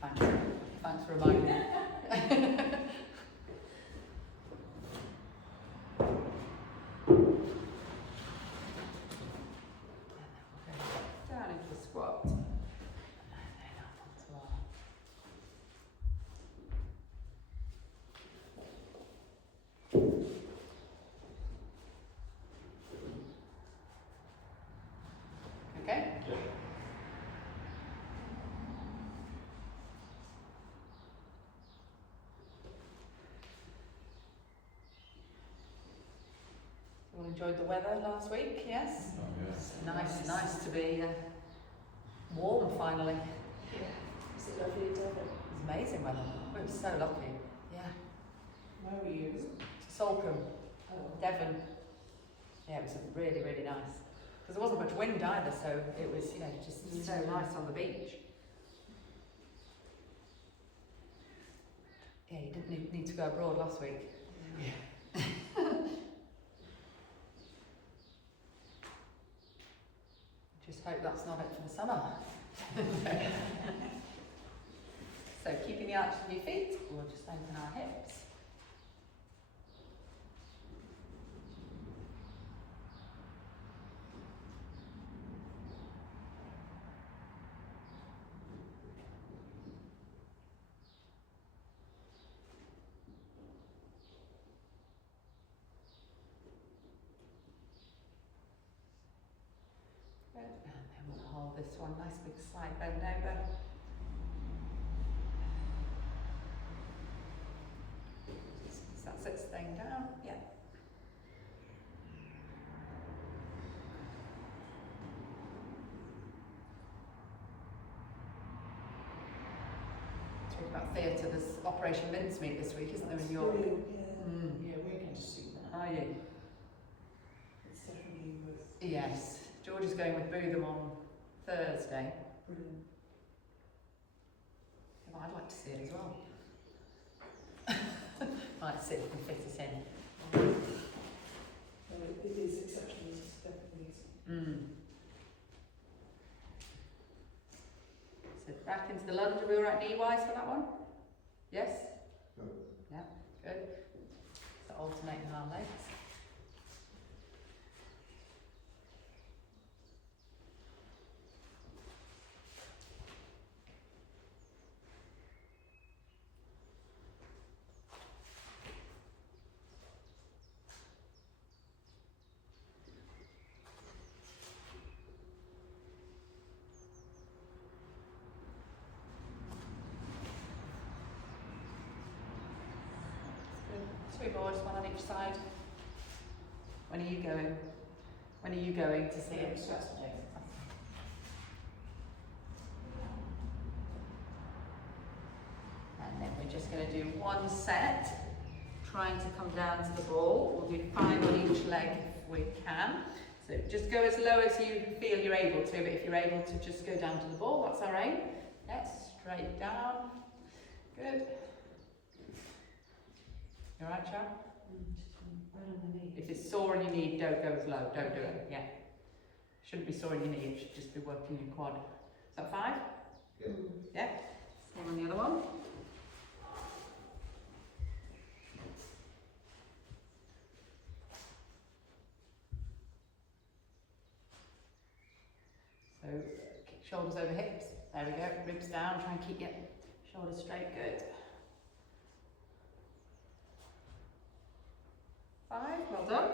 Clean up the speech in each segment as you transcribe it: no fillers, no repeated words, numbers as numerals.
Thanks. Thanks for reminding me. Down into a squat. And then up onto our okay? You all enjoyed the weather last week, yes? Oh, yes. Nice to be warm finally. Yeah. Is it lovely in Devon? It's amazing weather. We were so lucky. Yeah. Where were you? Salcombe, Oh. Devon. Yeah, it was really, really nice. Because there wasn't much wind either, so it was, you know, just so nice on the beach. Yeah, you didn't need to go abroad last week. Yeah. Just hope that's not it for the summer. So keeping the arch of your feet, we'll just open our hips. Good, and then we'll hold this one, nice big side bend over. So that's it, staying down, yeah. Talking about theatre, there's Operation Mincemeat this week, isn't there, in York? Brilliant, yeah. Mm. Yeah, we're going to see that. Are you? It's definitely worth. Yes. George is going with Bootham on Thursday. Brilliant. Yeah, well, I'd like to see it as well. Might see if we can fit us in. It is exceptional, it's definitely. Mm. So back into the lunge. Are we all right knee-wise for that one? Yes? Good. Yeah, good. So alternating our legs. Two boards, one on each side. When are you going? When are you going to see it? Saturday. And then we're just going to do one set, trying to come down to the ball. We'll do 5 on each leg if we can. So just go as low as you feel you're able to, but if you're able to just go down to the ball, that's our aim. Yes, straight down. Good. You alright, Chad? Right on the knee. If it's sore in your knee, don't go as low. Don't do it. Yeah. Shouldn't be sore in your knee, it should just be working your quad. Is that 5? Good. Yeah. Same on the other one. So shoulders over hips. There we go. Ribs down. Try and keep your shoulders straight. Good. 5. Well done.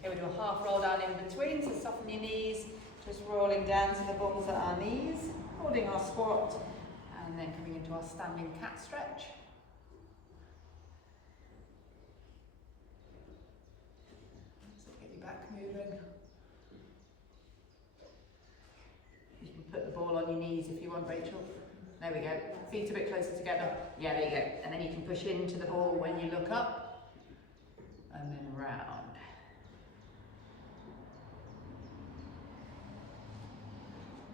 Okay, we do a half roll down in between. So soften your knees. Just rolling down to the bums at our knees. Holding our squat. And then coming into our standing cat stretch. So get your back moving. You can put the ball on your knees if you want, Rachel. There we go. Feet a bit closer together. Yeah, there you go. And then you can push into the ball when you look up. And then round.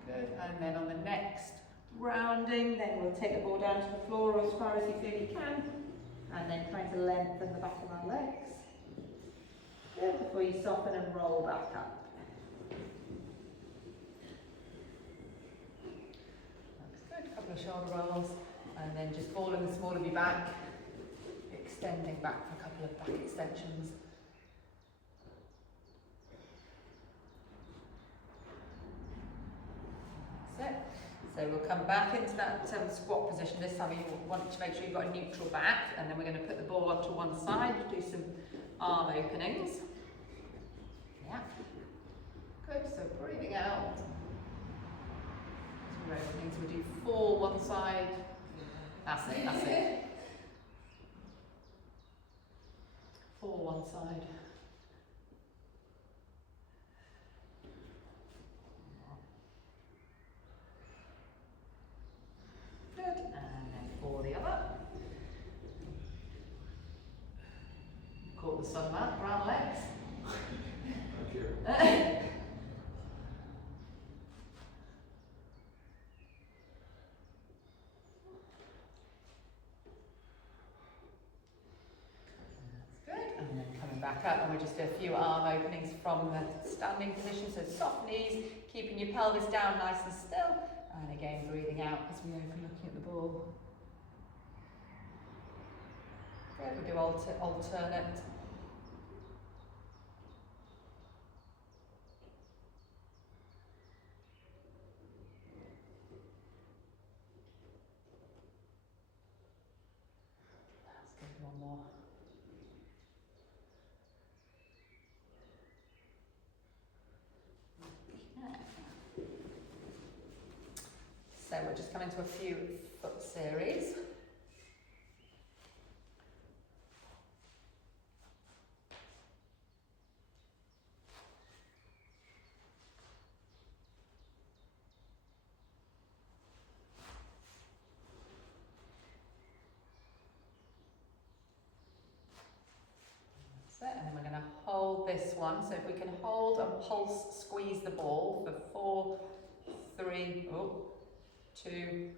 Good. And then on the next rounding, then we'll take the ball down to the floor as far as you feel you can. And then trying to lengthen the back of our legs. Good. Before you soften and roll back up. shoulder rolls, and then just ball in the small of your back, extending back for a couple of back extensions. That's it. So we'll come back into that squat position. This time you want to make sure you've got a neutral back, and then we're going to put the ball onto one side, do some arm openings. Yeah. Good, so breathing out. Some openings, we'll do 4 one side. That's it, that's it. 4 one side. Good, and then 4 the other. Caught the sun mat, brown legs. Thank you. Back up, and we'll just do a few arm openings from the standing position, so soft knees, keeping your pelvis down nice and still, and again breathing out as we open, looking at the ball. Good, we'll do alternate. That's good, one more. So we're just coming to a few foot series. That's it, and then we're going to hold this one. So if we can hold and pulse squeeze the ball for 4, 3, 2,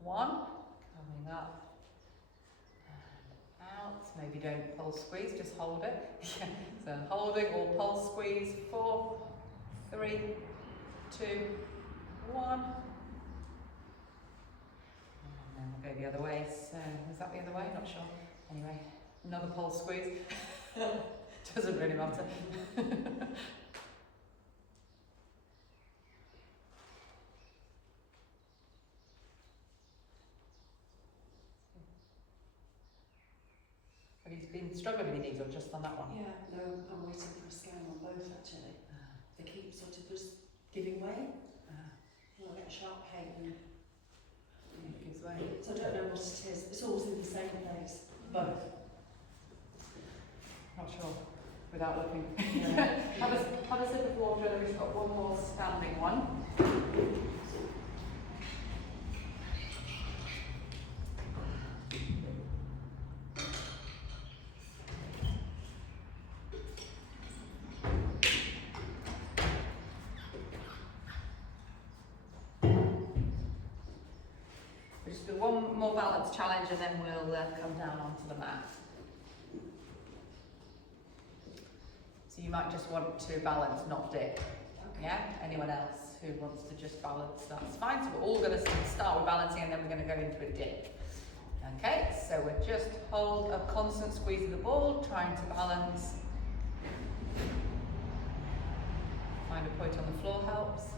1, coming up and out. Maybe don't pulse squeeze, just hold it. So holding or pulse squeeze, 4, 3, 2, 1. And then we'll go the other way. So is that the other way? Not sure. Anyway, another pulse squeeze. Doesn't really matter. Have you been struggling with your knees or just on that one? Yeah, no, I'm waiting for a scan on both actually. They keep sort of just giving way. I get a sharp pain and It gives way. so I don't know what it is. It's always in the same place. Both. Not sure. Without looking. Yeah. Have a sip of water, and we've got one more standing one. We'll just do one more balance challenge, and then we'll come down onto the mat. So you might just want to balance, not dip. Yeah? Anyone else who wants to just balance, that's fine. So we're all going to start with balancing, and then we're going to go into a dip. Okay, so we'll just hold a constant squeeze of the ball, trying to balance. Find a point on the floor helps.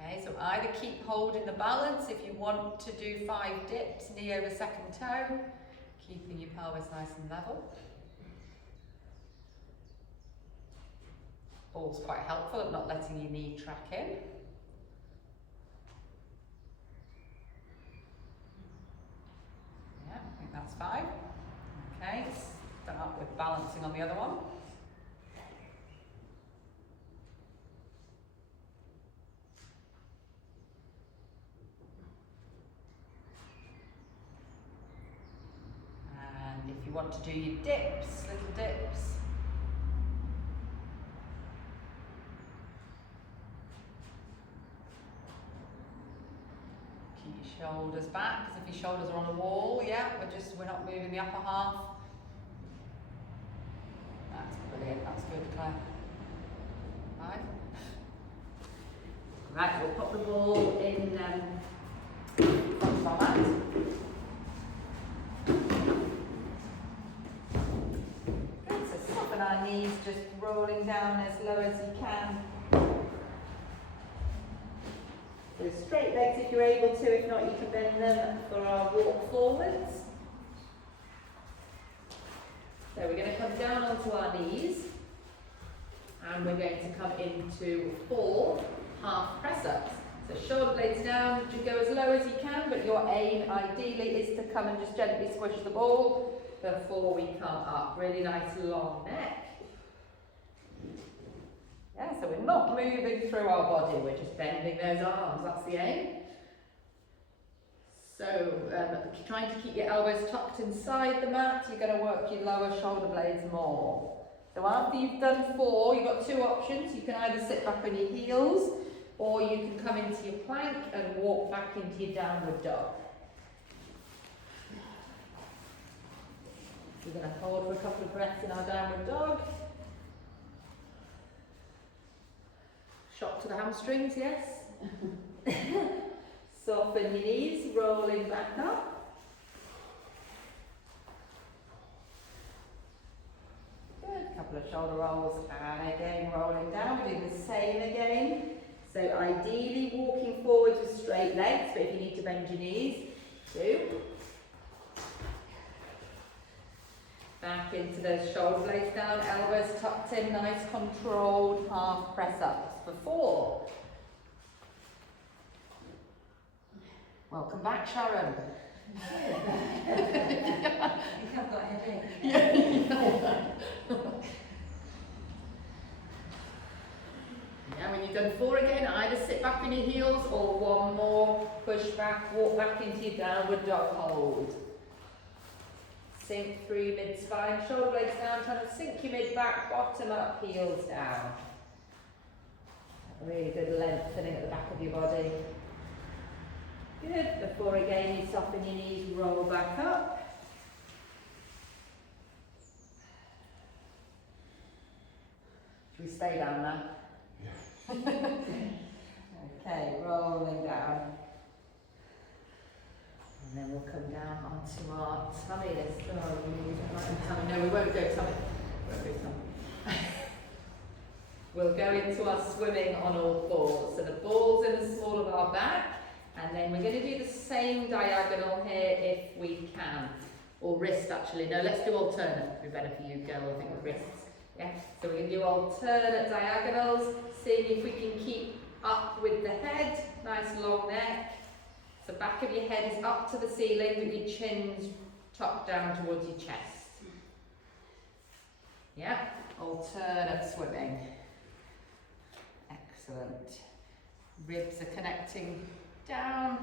Okay, so either keep holding the balance if you want to do 5 dips, knee over second toe, keeping your pelvis nice and level. Ball's quite helpful at not letting your knee track in. Yeah, I think that's 5. Okay, start with balancing on the other one. And if you want to do your dips, little dips, keep your shoulders back, because if your shoulders are on a wall, yeah, we're not moving the upper half. That's brilliant, that's good, Claire. 5. Right, we'll pop the ball in front of our mat. Good, so soften our knees, just rolling down as low as you can. So straight legs if you're able to, if not you can bend them for our walk forwards. So we're going to come down onto our knees and we're going to come into 4 half press ups. So shoulder blades down, you go as low as you can, but your aim ideally is to come and just gently squish the ball before we come up. Really nice long neck. Yeah, so we're not moving through our body, we're just bending those arms, that's the aim. So trying to keep your elbows tucked inside the mat, you're going to work your lower shoulder blades more. So after you've done 4, you've got 2 options. You can either sit back on your heels, or you can come into your plank and walk back into your downward dog. We're going to hold for a couple of breaths in our downward dog. Shock to the hamstrings, yes. Soften your knees, rolling back up. Good, couple of shoulder rolls, and again rolling down. We do the same again. So ideally walking forwards with straight legs, but if you need to bend your knees, do. Back into those shoulder blades down, elbows tucked in, nice controlled half press ups for 4. Welcome back, Sharon. I think I've got a headache. Yeah, when you've done 4 again, either sit back on your heels or 1 more, push back, walk back into your downward dog hold. Sink through mid-spine, shoulder blades down, trying to sink your mid-back, bottom up, heels down. A really good lengthening at the back of your body. Good, before again you soften your knees, roll back up. Should we stay down now? Yeah. Okay, rolling down. And then we'll come down onto our tummy this time. No, we won't go tummy. We'll go into our swimming on all 4s. So the ball's in the small of our back, and then we're going to do the same diagonal here if we can. Or wrist actually. No, let's do alternate. It'd be better for you, girl, I think, with wrists. Yeah. So we're going to do alternate diagonals, seeing if we can keep up with the head, nice long neck. The back of your head is up to the ceiling, but your chin's tucked down towards your chest. Yeah, alternate swimming. Excellent. Ribs are connecting down.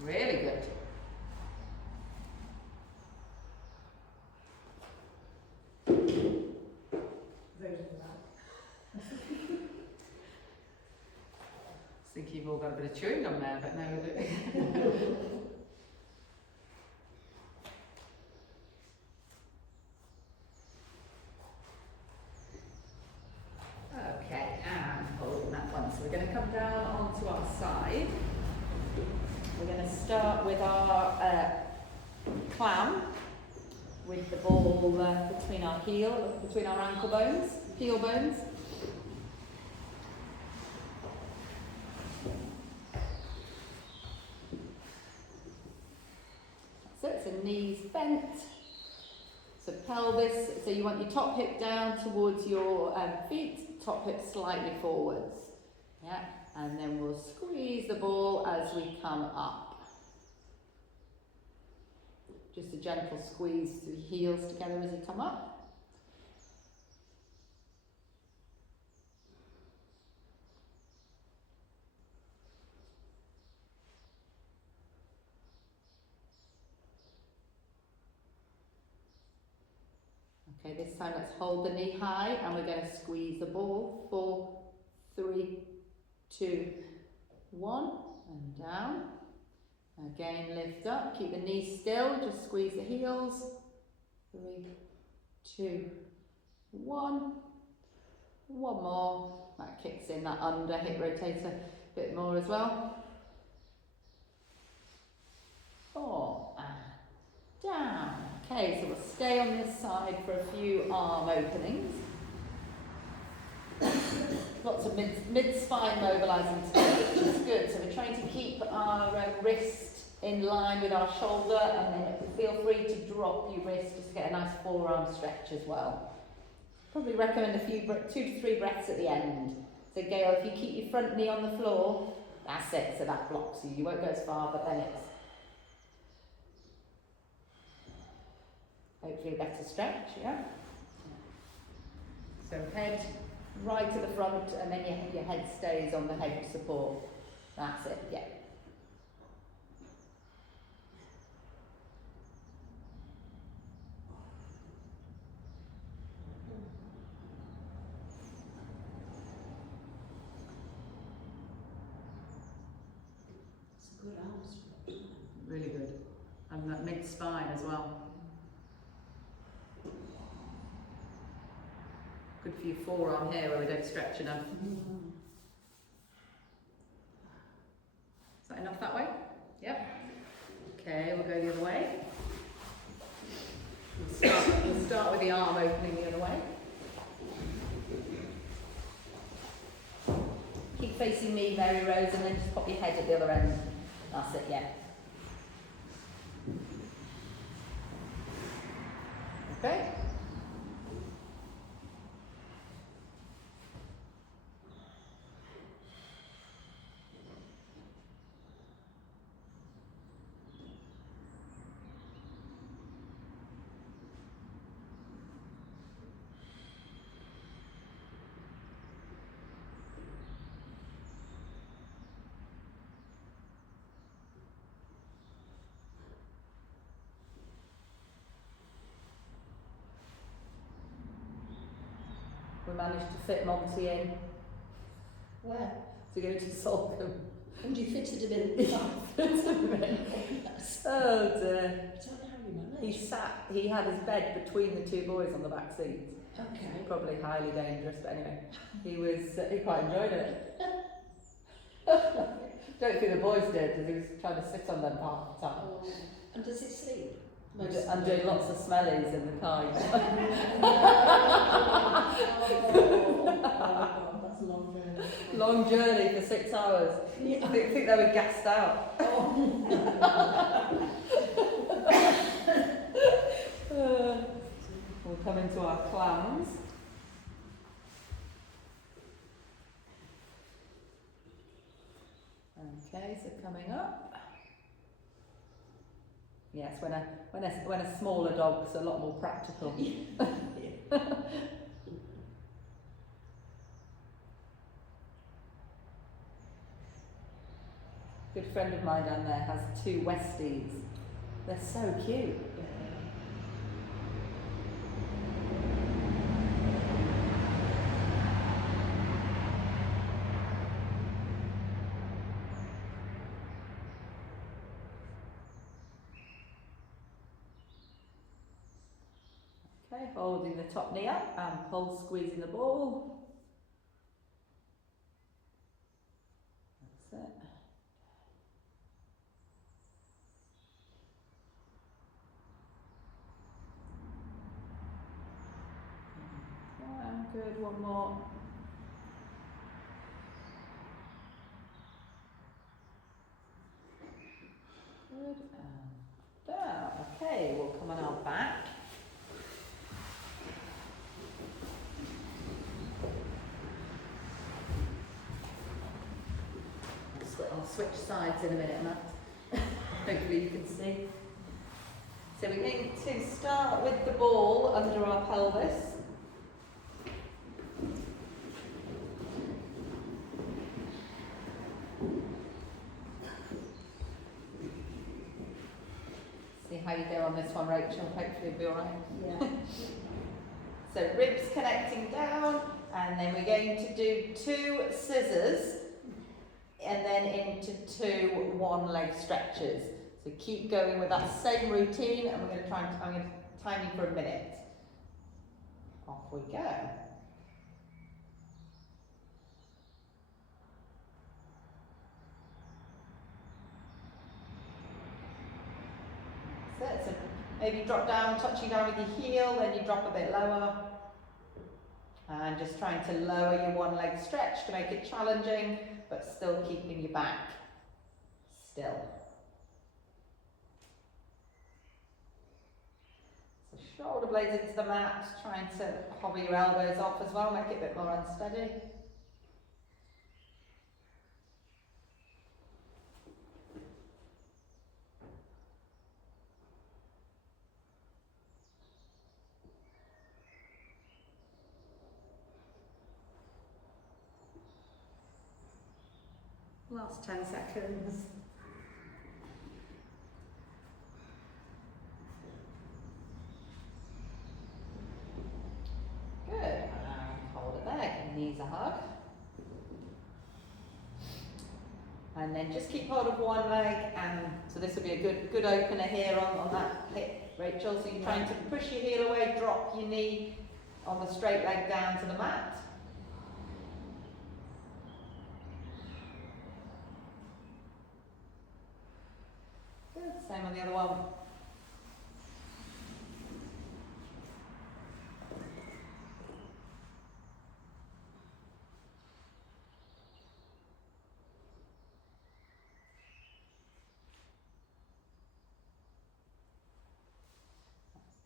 Really good. I think you've all got a bit of chewing gum there, but no. Okay, and holding that one. So we're going to come down onto our side. We're going to start with our clam, with the ball between our ankle bones, heel bones. So knees bent, so pelvis, so you want your top hip down towards your feet, top hip slightly forwards. Yeah, and then we'll squeeze the ball as we come up. Just a gentle squeeze to the heels together as you come up. Okay, this time let's hold the knee high and we're going to squeeze the ball. 4, 3, 2, 1, and down. Again, lift up, keep the knees still, just squeeze the heels. 3, 2, 1. One more. That kicks in that under hip rotator a bit more as well. 4 and down. Okay, so we'll stay on this side for a few arm openings. Lots of mid-spine mobilising today, which is good. So we're trying to keep our wrist in line with our shoulder, and then feel free to drop your wrist just to get a nice forearm stretch as well. Probably recommend a few 2 to 3 breaths at the end. So Gail, if you keep your front knee on the floor, that's it. So that blocks you. You won't go as far, but then it's hopefully a better stretch, yeah? So head right to the front, and then your head stays on the head support. That's it, yeah. It's a good arm stretch. Really good. And that mid-spine as well. Good for your forearm here where we don't stretch enough. Mm-hmm. Is that enough that way? Yep. Okay, we'll go the other way. We'll start with the arm opening the other way. Keep facing me, Mary Rose, and then just pop your head at the other end. That's it, yeah. Okay. We managed to fit Monty in Where? to go to Salcombe. And you fitted him in. Oh dear. I don't know how you managed. He had his bed between the 2 boys on the back seats. Okay. Probably highly dangerous, but anyway, he quite enjoyed it. Don't think the boys did, because he was trying to sit on them half the time. Oh. And does he sleep? I'm doing lots of smellies in the car. Oh, that's a long journey. Long journey for 6 hours. Yeah. I think they were gassed out. We'll come into our clams. Okay, so coming up. Yes, when a smaller dog's a lot more practical. Good friend of mine down there has 2 Westies. They're so cute. Okay, holding the top knee up and pull, squeezing the ball. That's it. Good, one more. Good, and down. Okay, we'll come on our back. I'll switch sides in a minute, Matt. Hopefully you can see. So we need to start with the ball under our pelvis. See how you go on this one, Rachel. Hopefully it'll be alright. Yeah. So ribs connecting down, and then we're going to do 2 scissors, and then into 2 one-leg stretches. So keep going with that same routine, and I'm going to time you for a minute. Off we go. maybe drop down, touching down with your heel, then you drop a bit lower. And just trying to lower your one leg stretch to make it challenging, but still keeping your back still. So shoulder blades into the mat, trying to hover your elbows off as well, make it a bit more unsteady. Last 10 seconds. Good. And hold it there. Give your knees a hug. And then just keep hold of one leg, and so this will be a good opener here on that hip, Rachel. So you're trying to push your heel away, drop your knee on the straight leg down to the mat. Good, same on the other one.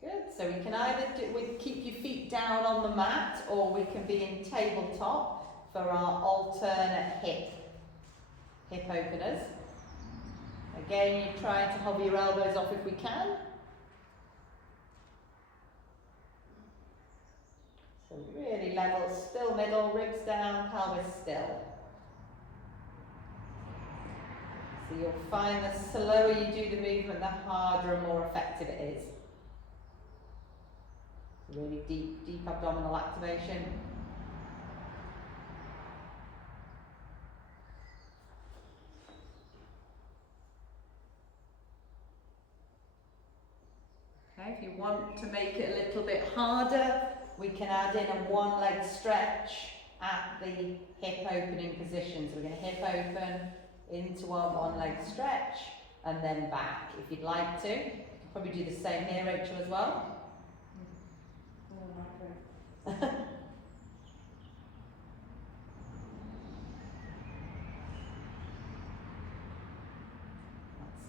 Good, so we can either keep your feet down on the mat, or we can be in tabletop for our alternate hip openers. Again, you're trying to hover your elbows off if we can. So really level, still middle, ribs down, pelvis still. So you'll find the slower you do the movement, the harder and more effective it is. Really deep abdominal activation. Okay, if you want to make it a little bit harder, we can add in a one leg stretch at the hip opening position. So we're going to hip open into our one leg stretch and then back. If you'd like to, you can probably do the same here, Rachel, as well. That's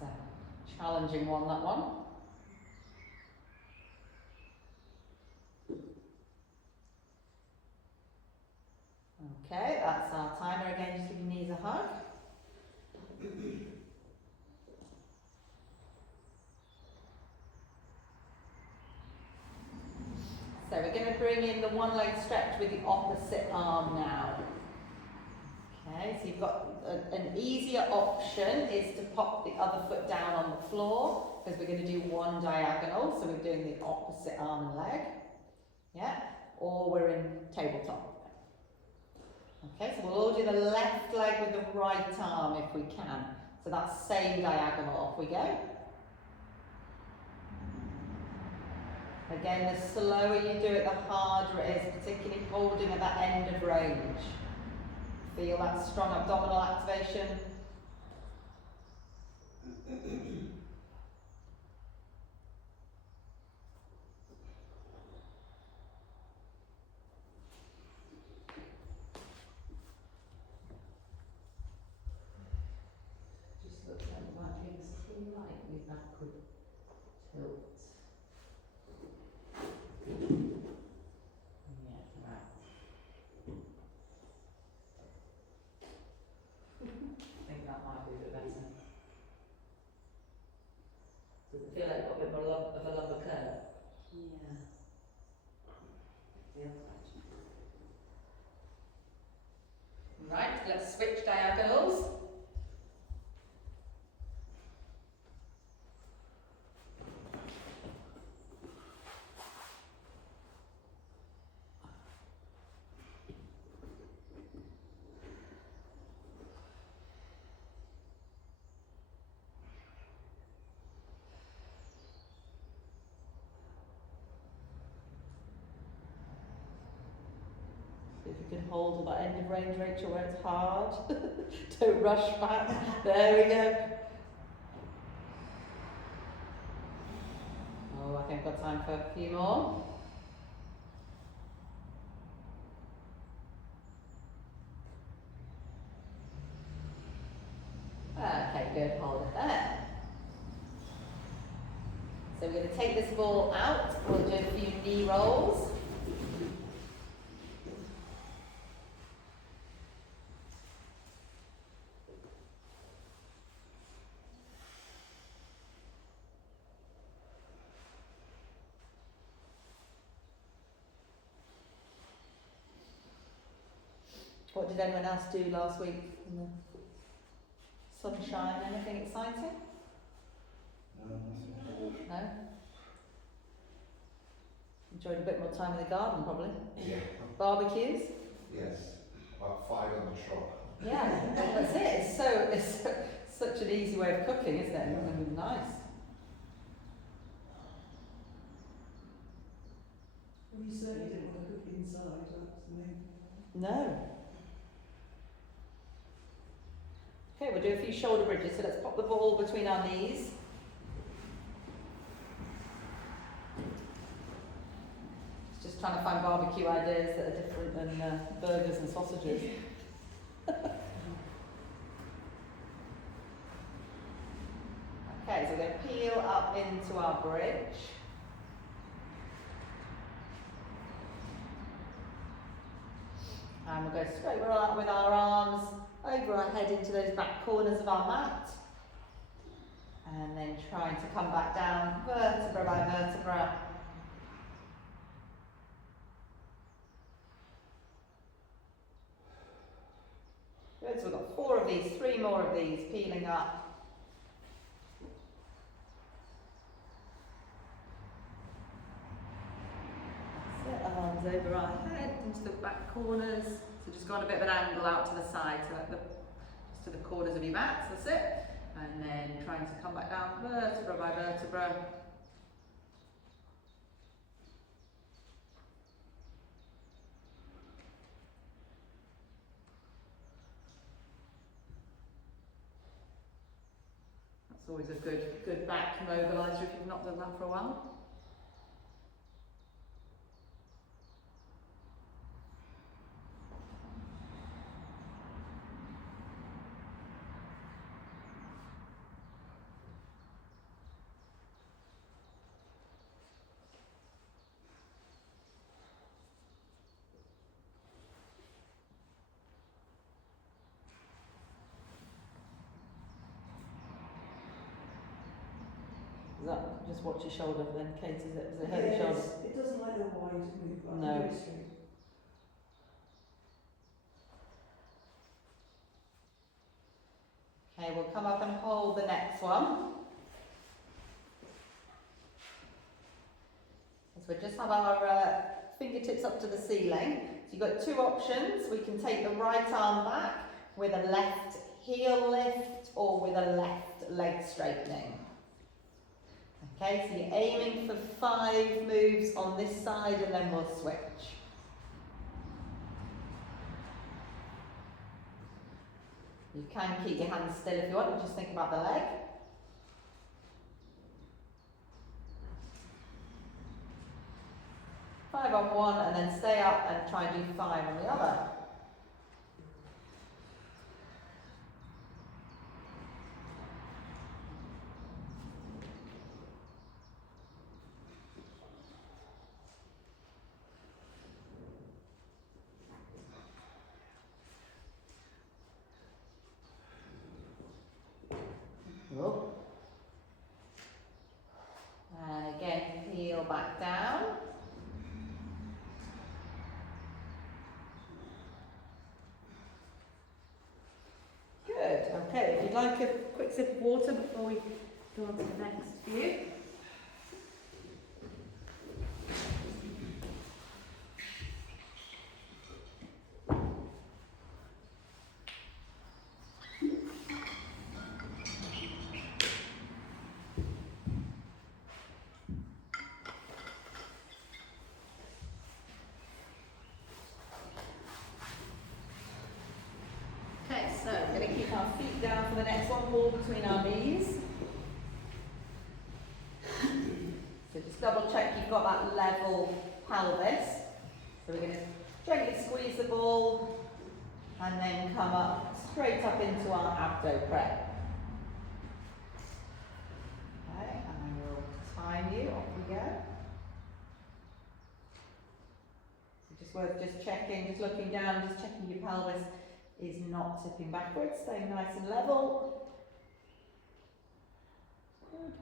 a challenging one, that one. Okay, that's our timer again, just give your knees a hug. So we're going to bring in the one leg stretch with the opposite arm now. Okay, so you've got an easier option is to pop the other foot down on the floor, because we're going to do one diagonal, so we're doing the opposite arm and leg. Yeah, or we're in tabletop. Okay, so we'll all do the left leg with the right arm if we can. So that's same diagonal, off we go. Again, the slower you do it, the harder it is, particularly holding at that end of range. Feel that strong abdominal activation. Just looks like you might be slightly backward tilt. Does it feel like you've got a bit more of a lumbar curve? Yeah. Feels Right, let's switch diagonals. If you can hold that end of range, Rachel, where it's hard. Don't rush back. There we go. we've got time for a few more. Okay, good, hold it there. So we're going to take this ball out, we'll do a few knee rolls. What did anyone else do last week in the sunshine? Anything exciting? No, nothing. No? Enjoyed a bit more time in the garden probably. Yeah. Barbecues? Yes. About 5 on the trot. Yeah, that's it. It's such an easy way of cooking, isn't it? And nice. Well, you certainly didn't want to cook inside, that's the main thing. No. Okay, we'll do a few shoulder bridges. So let's pop the ball between our knees. Just trying to find barbecue ideas that are different than burgers and sausages. Okay, so we're going to peel up into our bridge. And we'll go straight with our arms over our head into those back corners of our mat. And then trying to come back down vertebra by vertebra. Good, so we've got 4 of these, 3 more of these, peeling up. That's it, arms over our head, into the back corners. So just go on a bit of an angle out to the side, so like just to the corners of your mats, that's it. And then trying to come back down vertebra by vertebra. That's always a good back mobiliser if you've not done that for a while. Is that just watch your shoulder then, Kate? Does it hurt your shoulder? It doesn't like the wide move. I No. can do it straight. Okay, we'll come up and hold the next one. So we just have our fingertips up to the ceiling. So you've got 2 options. We can take the right arm back with a left heel lift or with a left leg straightening. Okay, so you're aiming for 5 moves on this side and then we'll switch. You can keep your hands still if you want, and just think about the leg. Five on one and then stay up and try and do 5 on the other. Oh. And again, heel back down. Good. Okay, if you'd like a quick sip of water before we go on to the next few. Okay, so we're going to keep our feet down for the next one, ball between our knees. So just double check got that level pelvis. So we're going to gently squeeze the ball and then come up, straight up into our abdo prep. Okay, and then we'll time you, off we go. So just worth just checking, just looking down, just checking your pelvis is not tipping backwards, staying nice and level. Good.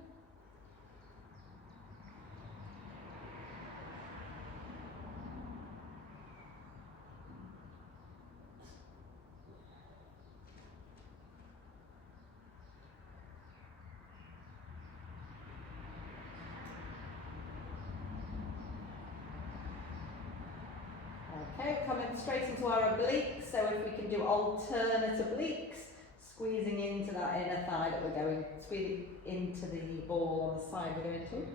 Okay, coming straight into our obliques, so if we can do alternate obliques, squeezing into that inner thigh that we're going, squeezing into the ball on the side we're going to.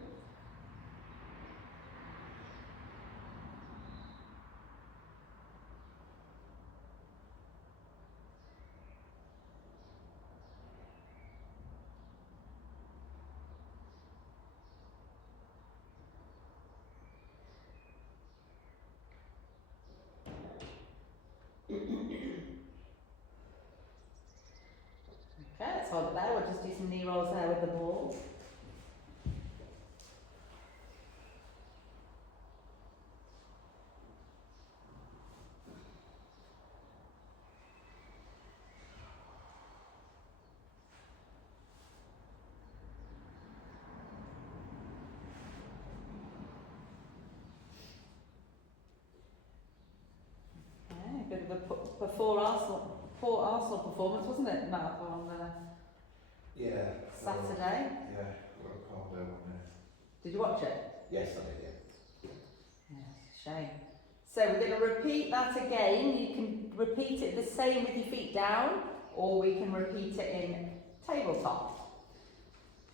Okay, let's hold it there, we'll just do some knee rolls there with the ball. Okay, a bit of a before Arsenal performance, wasn't it, Matt, on Yeah. Saturday? Yeah, got a calm down on there. Did you watch it? Yes, I did, yeah. Yes, shame. So we're going to repeat that again. You can repeat it the same with your feet down, or we can repeat it in tabletop.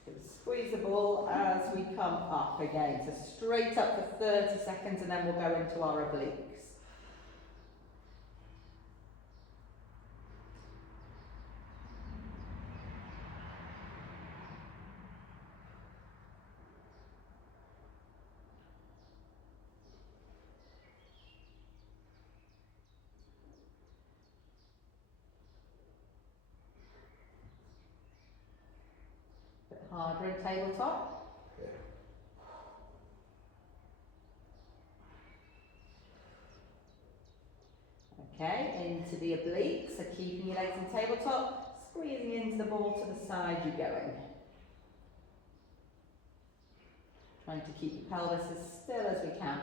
So squeeze the ball as we come up again. So straight up for 30 seconds and then we'll go into our obliques. Bit harder in tabletop. Yeah. Okay, into the obliques, so keeping your legs in tabletop, squeezing into the ball to the side you're going. Trying to keep your pelvis as still as we can.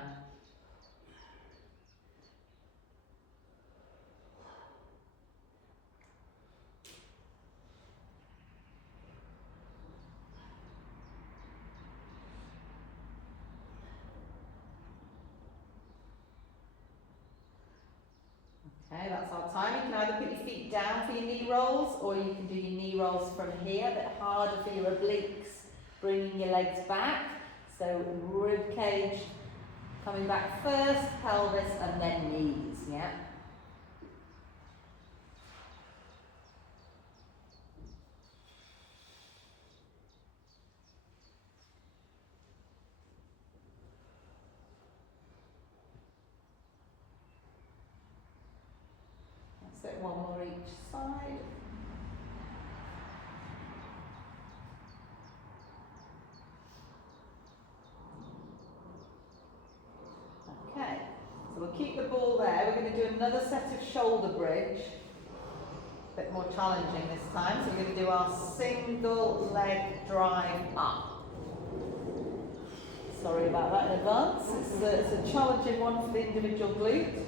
Okay, that's our time. You can either put your feet down for your knee rolls, or you can do your knee rolls from here, a bit harder for your obliques, bringing your legs back. So rib cage coming back first, pelvis, and then knees, yeah? That's it, one more each side. Okay, so we'll keep the ball there. We're going to do another set of shoulder bridge. A bit more challenging this time. So we're going to do our single leg drive up. Sorry about that in advance. It's a challenging one for the individual glute.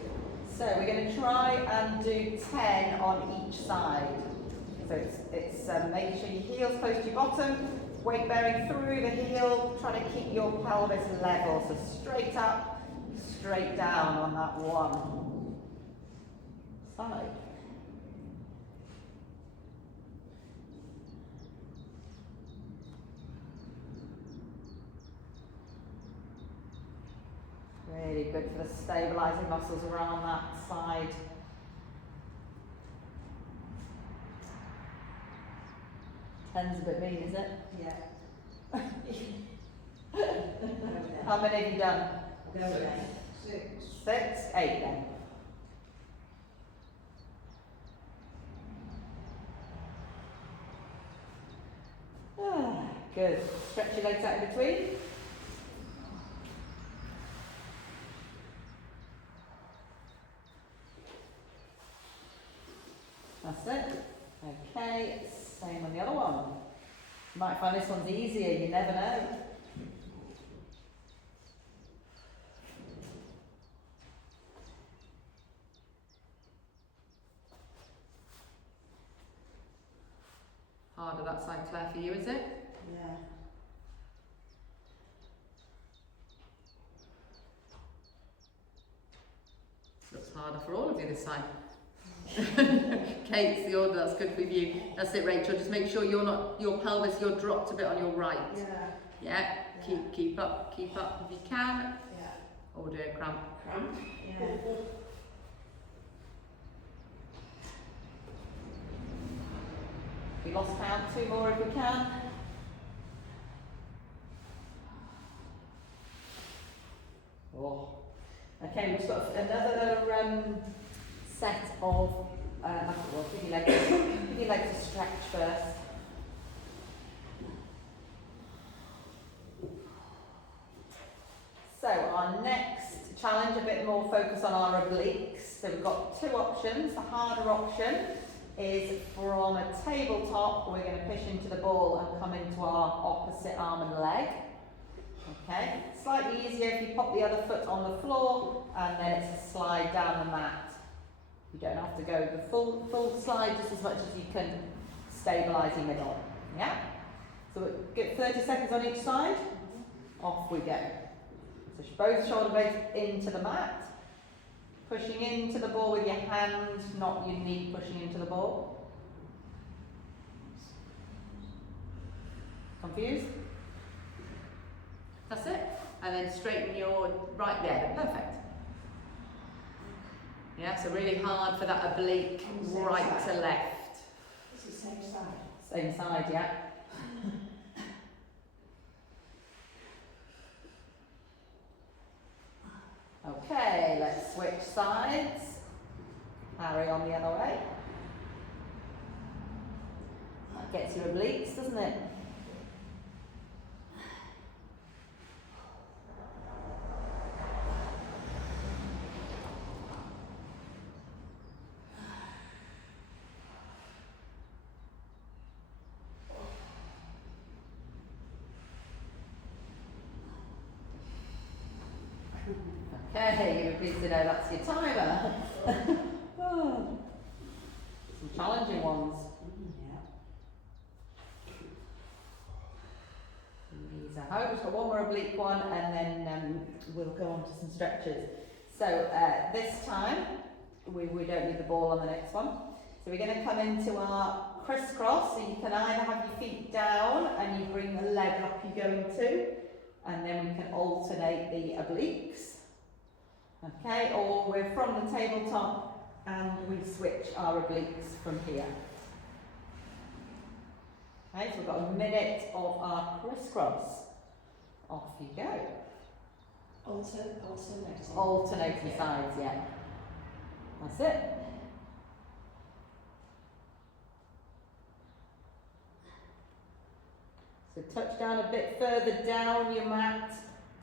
So we're going to try and do 10 on each side. So it's making sure your heel's close to your bottom, weight bearing through the heel, trying to keep your pelvis level. So straight up, straight down on that one side. Really good for the stabilising muscles around that side. Ten's a bit mean, is it? Yeah. How many have you done? Go then. 6. 6, 8 then. Ah, good. Stretch your legs out in between. That's it. Okay, same on the other one. You might find this one's easier, you never know. Harder that side, Claire, for you, is it? Yeah. Looks harder for all of you this side. Kate's the order, that's good for you. That's it, Rachel. Just make sure your pelvis, you're dropped a bit on your right. Yeah. Yeah. Keep up if you can. Yeah. Oh dear, cramp. Cramp. Yeah. We lost count. 2 more if we can. Oh. Okay, we've got another set of. Well, give your legs a stretch first. So our next challenge, a bit more focus on our obliques. So we've got 2 options. The harder option is from a tabletop, we're going to push into the ball and come into our opposite arm and leg. Okay, slightly easier if you pop the other foot on the floor and then it's a slide down the mat. You don't have to go the full slide, just as much as you can stabilise your middle. Yeah? So we'll get 30 seconds on each side. Off we go. Push both shoulder blades into the mat. Pushing into the ball with your hand, not your knee pushing into the ball. Confused? That's it. And then straighten your right there. Perfect. Yeah, so really hard for that oblique right to left. It's the same side. Same side, yeah. Okay, let's switch sides. Carry on the other way. That gets your obliques, doesn't it? Okay, you're pleased to know that's your timer. Oh, some challenging ones. Yeah. Knees are home. We've got one more oblique one and then we'll go on to some stretches. So this time, we don't need the ball on the next one. So we're going to come into our crisscross. So you can either have your feet down and you bring the leg up you're going to, and then we can alternate the obliques. Okay, or we're from the tabletop and we switch our obliques from here. Okay, so we've got a minute of our crisscross. Off you go. Alternating. Alternating sides, yeah. That's it. So touch down a bit further down your mat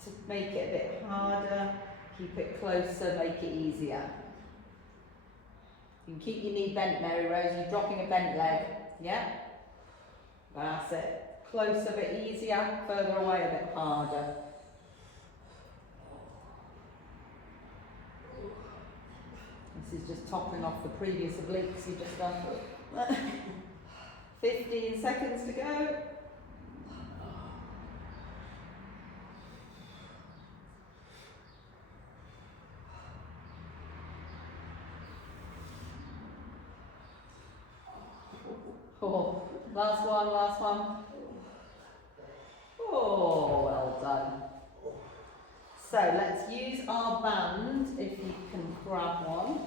to make it a bit harder. Keep it closer, make it easier. You can keep your knee bent, Mary Rose. You're dropping a bent leg. Yeah? That's it. Closer, a bit easier. Further away, a bit harder. This is just topping off the previous obliques you just done. 15 seconds to go. Oh, last one. Oh, well done. So let's use our band, if you can grab one.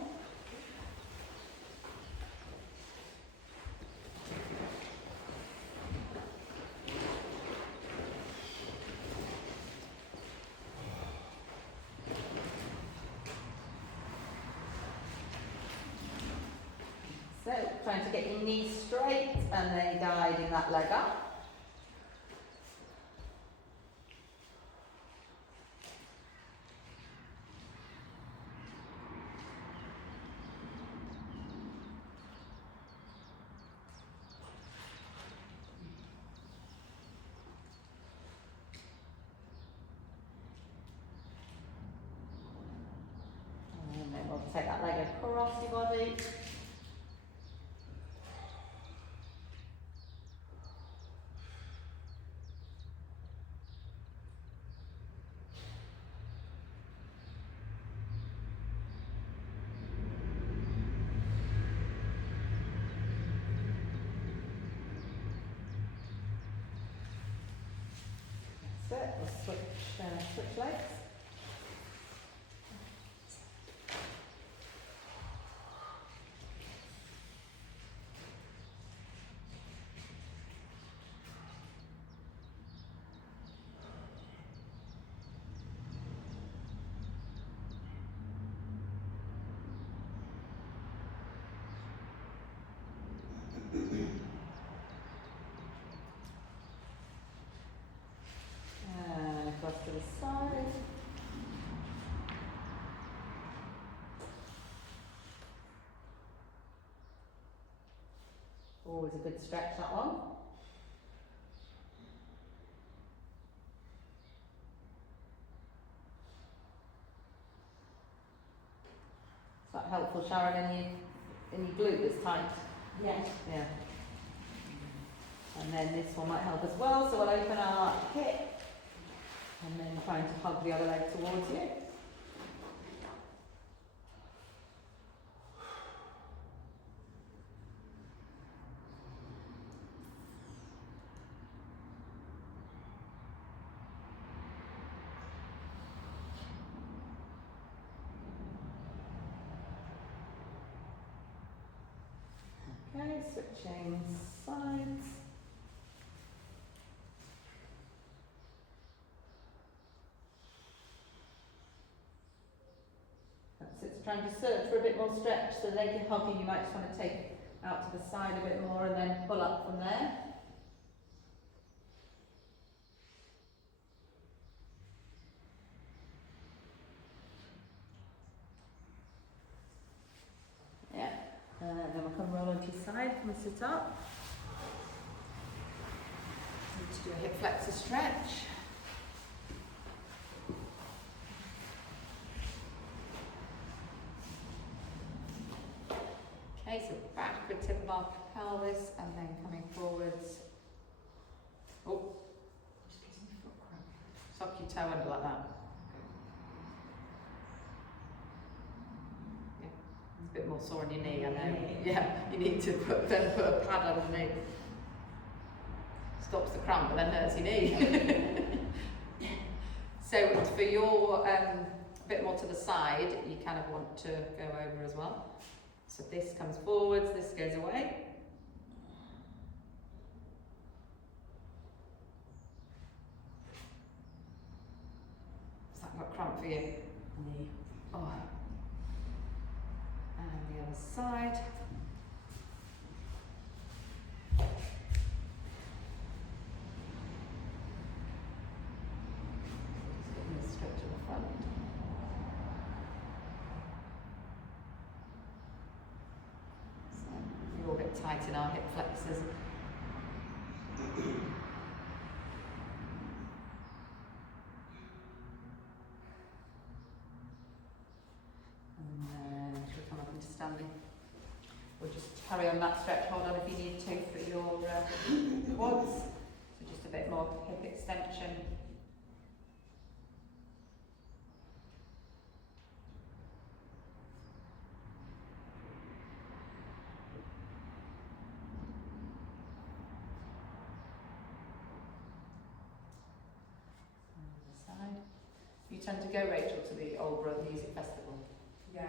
trying to get your knees straight and then guiding that leg up. And then we'll take that leg across your body. That's it. We'll switch legs. And across to the side. Always a good stretch, that one. Is that helpful, Sharon, in your glute that's tight? Yeah. Yeah. And then this one might help as well, so we'll open our hip and then trying to hug the other leg towards you. Okay, switching sides. That's it, trying to search for a bit more stretch, so leg you're hugging, you might just want to take out to the side a bit more and then pull up from there. Yeah, and then we'll come roll onto your side, come and sit up. Need to do a hip flexor stretch. Okay, so backward tip of our pelvis and then coming forwards. Oh, Just gives me foot cramp. suck your toe under like that. Yeah, it's a bit more sore on your knee, I know. Yeah, you need to put a pad underneath. Stops the cramp but then hurts your knee. So for your bit more to the side, you kind of want to go over as well. So this comes forwards, this goes away. Has that got cramp for you? Knee. Oh. And the other side. Just getting this stretch at the front. So we're all a bit tight in our hip flexors. And then should we come up into standing? We'll just carry on that stretch, hold on if you need to for your quads. So just a bit more hip extension. On the other side. You tend to go, Rachel, to the Old Road Music Festival? Yeah,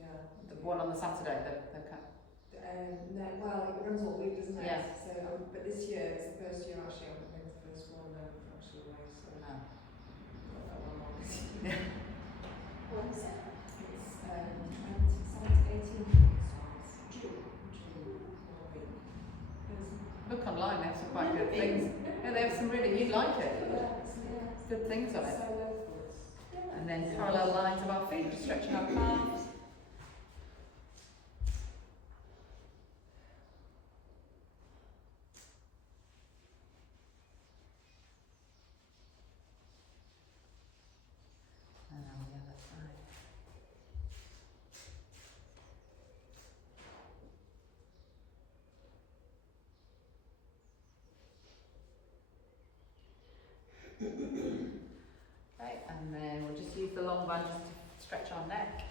yeah. The one on the Saturday, No, well, it runs all week, doesn't it? Yeah. So, but this year, it's the first year actually, I'm going to the first one actually away, so no. got that one on. What is it? It's 17 to 18 starts. June. quite good things. Yeah, they have some really, you'd like it. Good things on it. And then parallel lines of our feet, just stretching our calves. And on the other side. Right, and then we'll just use the long one just to stretch our neck.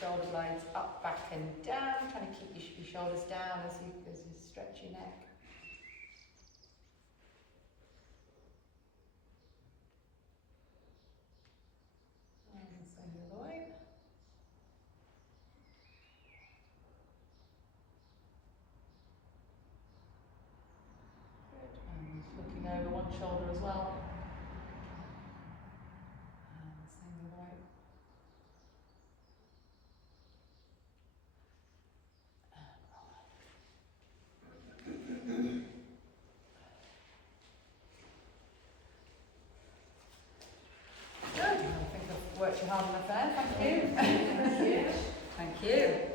Shoulder blades up, back and down, trying to keep your shoulders down as you stretch your neck. And same the other way. Good, and looking over one shoulder as well. And same the other way. Good. I think I've worked you hard enough there. Thank you. Thank you. Thank you.